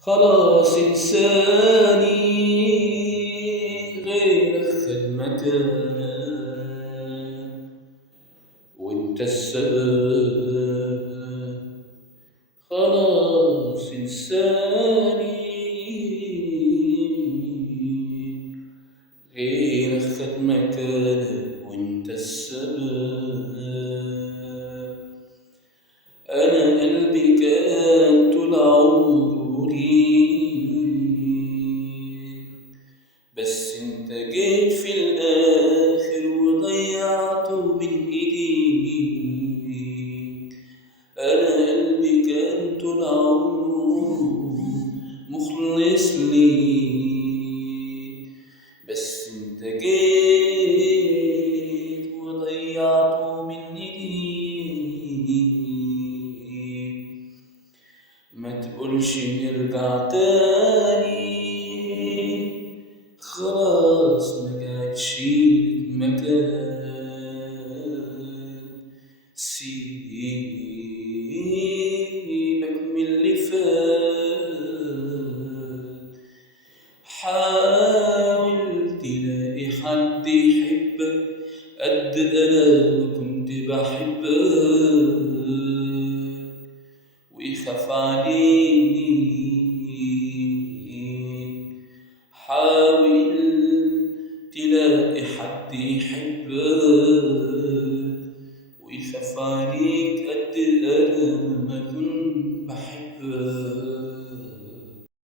خلاص انساني غير خدمتك وانت السبب. خلاص انساني غير خدمتك وانت السبب. أنا قلبي كان طول عمره ليك، بس انت جيت في الآخر وضيعته من إيديك. أنا قلبي كان طول عمره مخلص ليك، بس انت جيت وضيعته من إيديك. ما تقولش نرجع تاني، خلاص ما جاتش مكان. سيبك من اللي فات، حاول تلاقي حد يحبك قد أنا ما كنت بحبك ويخاف عليك. حاول تلاقي حد يحبك